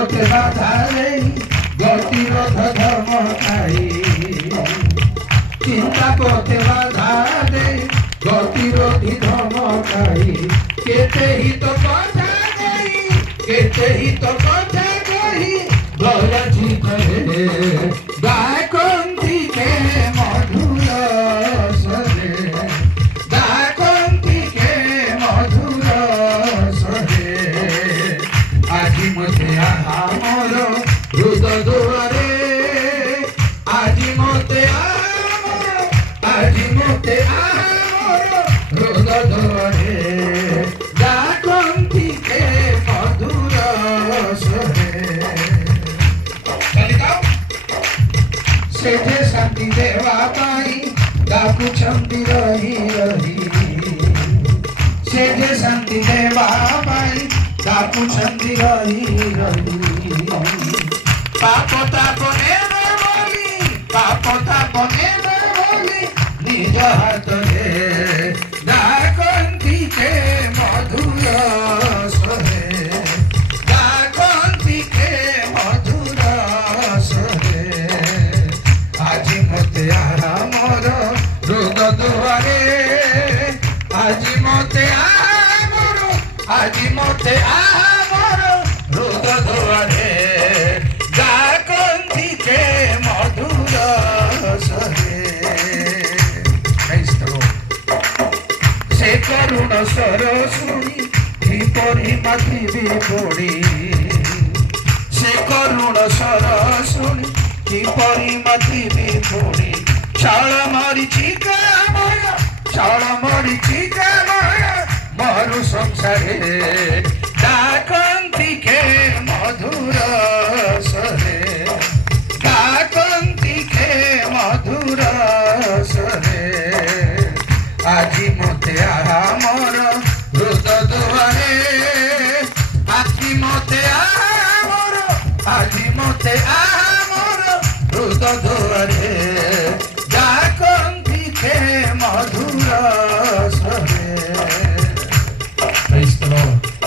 পথে বাধা নেই গতিরোধ ধমকাই চিন্তা পথে বাধা নেই গতিরোধী ধমকাই কেতে হিত কথা কই কেতে হিত কথা কই গলাছি করে গায় কন্তিকে মধুর সরে গায় কন্তিকে মধুর সরে আজি মতে আমার হৃদয় দুয়ারে আজি মতে আমার হৃদয় দুয়ারে গায় কন্তিকে মধুর সরে সেঠে শান্তি দেওয়া পাই ডাকুଛନ୍ତି রহি রহি সেঠে শান্তি দেওয়া পাই ডাকুଛନ୍ତି রহি রহি পাপ তাপ নেবে বলি পাপ তাপ নেবে বলি নিজ হাତରେ ডাকন্তিকে মধুর সরে ডাকন্তিকে মধুর সরে আজি মতে আমার রোগ দুয়ারে আজি মতে আমার রোগ দুয়ারে ডাকন্তিকে মধুর সরে সে করুণ স্বর শুনি কিপরি মাথিবি পড়ি সে করুণ স্বর শুনি কিপরি মাথিবি পড়ি ছাড় মরিচিকা মায়া মরু সংসারে ডাকন্তিকে মধুর সরে ডাকন্তিকে মধুর সরে আজি মতে আমার